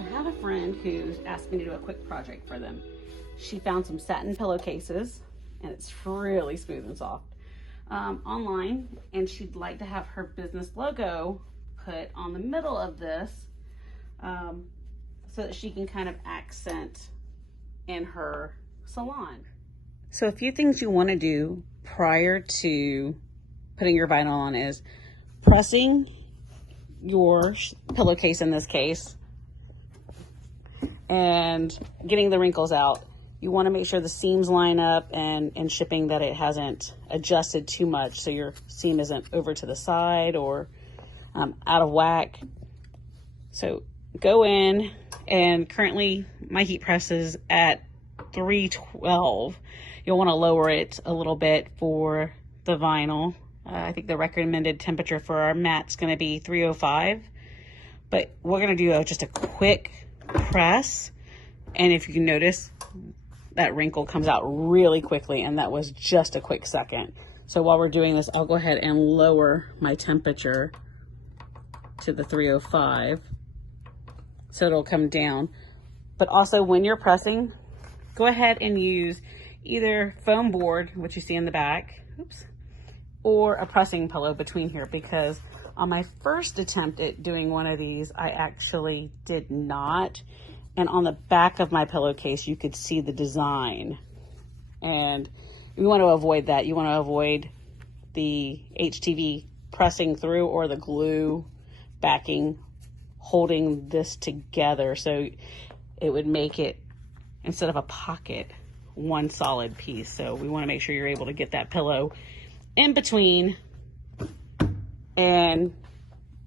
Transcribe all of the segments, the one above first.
I have a friend who's asked me to do a quick project for them. She found some satin pillowcases, and it's really smooth and soft, online, and she'd like to have her business logo put on the middle of this, so that she can kind of accent in her salon. So a few things you want to do prior to putting your vinyl on is pressing your pillowcase, in this case, and getting the wrinkles out. You want to make sure the seams line up, and shipping that it hasn't adjusted too much so your seam isn't over to the side or out of whack. So go in, and currently my heat press is at 312. You'll want to lower it a little bit for the vinyl. I think the recommended temperature for our mat's going to be 305, but we're going to do just a quick press, and if you can notice, that wrinkle comes out really quickly, and that was just a quick second. So while we're doing this, I'll go ahead and lower my temperature to the 305 so it'll come down. But also, when you're pressing, go ahead and use either foam board, which you see in the back, oops, or a pressing pillow between here, because on my first attempt at doing one of these, I actually did not. And on the back of my pillowcase, you could see the design. And you want to avoid that. You want to avoid the HTV pressing through, or the glue backing, holding this together. So it would make it, instead of a pocket, one solid piece. So we want to make sure you're able to get that pillow in between, and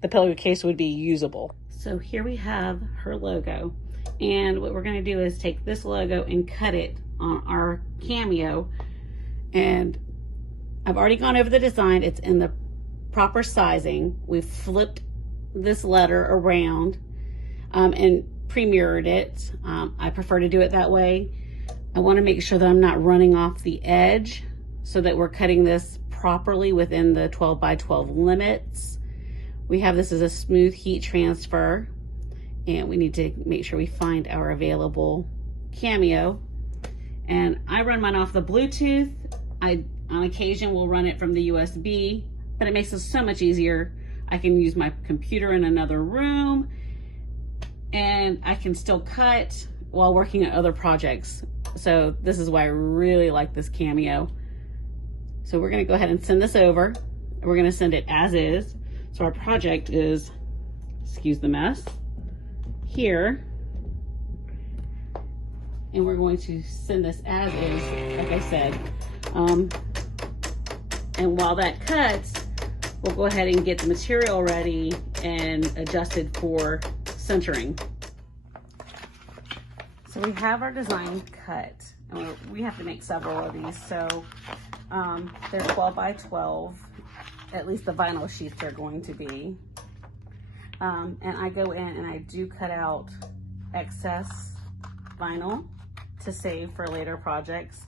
the pillowcase would be usable. So here we have her logo, and what we're going to do is take this logo and cut it on our cameo. And I've already gone over the design. It's in the proper sizing. We've flipped this letter around and pre-mirrored it. I prefer to do it that way. I want to make sure that I'm not running off the edge, so that we're cutting this properly within the 12 by 12 limits. We have this as a smooth heat transfer, and we need to make sure we find our available cameo. And I run mine off the Bluetooth. I, on occasion, will run it from the USB, but it makes it so much easier. I can use my computer in another room, and I can still cut while working on other projects. So this is why I really like this cameo. So we're gonna go ahead and send this over. We're gonna send it as is. So our project is, excuse the mess, here. And we're going to send this as is, like I said. And while that cuts, we'll go ahead and get the material ready and adjusted for centering. So we have our design cut, and we have to make several of these. So they're 12 by 12, at least the vinyl sheets are going to be. And I go in and I do cut out excess vinyl to save for later projects.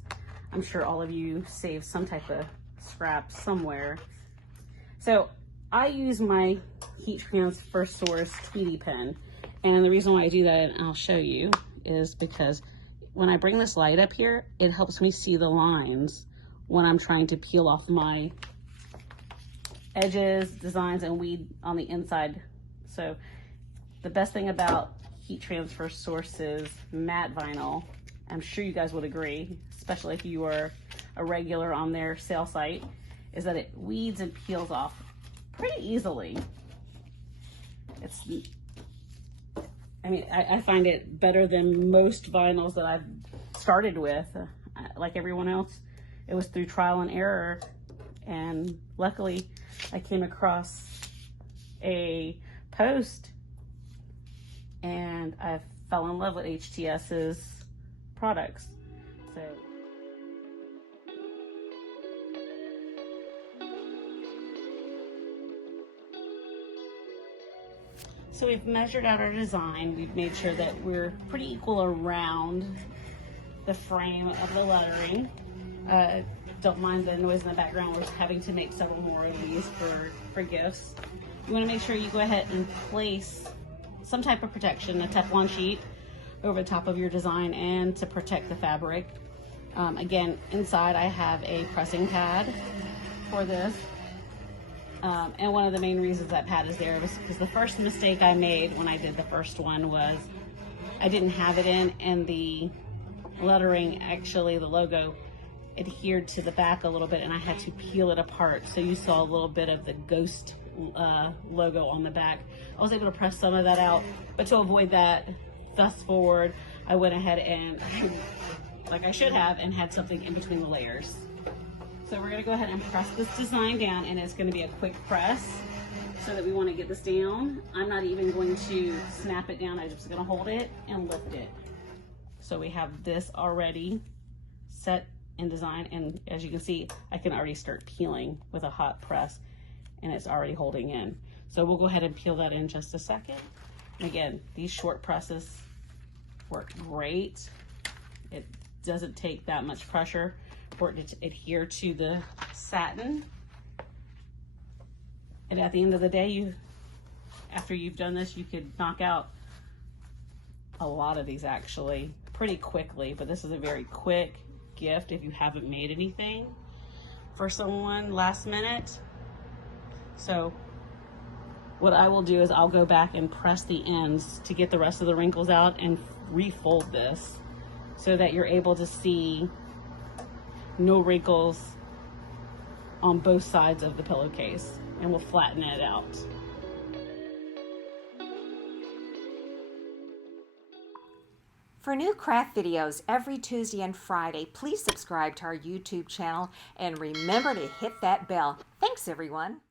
I'm sure all of you save some type of scrap somewhere. So I use my heat transfer source tweety pen, and the reason why I do that, and I'll show you, is because when I bring this light up here, it helps me see the lines when I'm trying to peel off my edges, designs, and weed on the inside. So the best thing about heat transfer sources matte vinyl, I'm sure you guys would agree, especially if you are a regular on their sale site, is that it weeds and peels off pretty easily. I find it better than most vinyls that I've started with. Like everyone else, it was through trial and error, and luckily I came across a post and I fell in love with HTS's products. So we've measured out our design. We've made sure that we're pretty equal around the frame of the lettering. Don't mind the noise in the background. We're having to make several more of these for gifts. You want to make sure you go ahead and place some type of protection, a Teflon sheet over the top of your design and to protect the fabric. Again, inside I have a pressing pad for this. And one of the main reasons that pad is there was because the first mistake I made when I did the first one was I didn't have it in, and the lettering, actually the logo, adhered to the back a little bit, and I had to peel it apart. So you saw a little bit of the ghost logo on the back. I was able to press some of that out, but to avoid that, thus forward, I went ahead and, like I should have, and had something in between the layers. So we're gonna go ahead and press this design down, and it's gonna be a quick press so that we wanna get this down. I'm not even going to snap it down. I'm just gonna hold it and lift it. So we have this already set in design, and as you can see, I can already start peeling with a hot press, and it's already holding in. So we'll go ahead and peel that in just a second. And again, these short presses work great. It doesn't take that much pressure for it to adhere to the satin. And at the end of the day, after you've done this, you could knock out a lot of these actually pretty quickly, but this is a very quick gift if you haven't made anything for someone last minute. So what I will do is I'll go back and press the ends to get the rest of the wrinkles out and refold this so that you're able to see no wrinkles on both sides of the pillowcase, and we'll flatten it out. For new craft videos every Tuesday and Friday, please subscribe to our YouTube channel and remember to hit that bell. Thanks, everyone.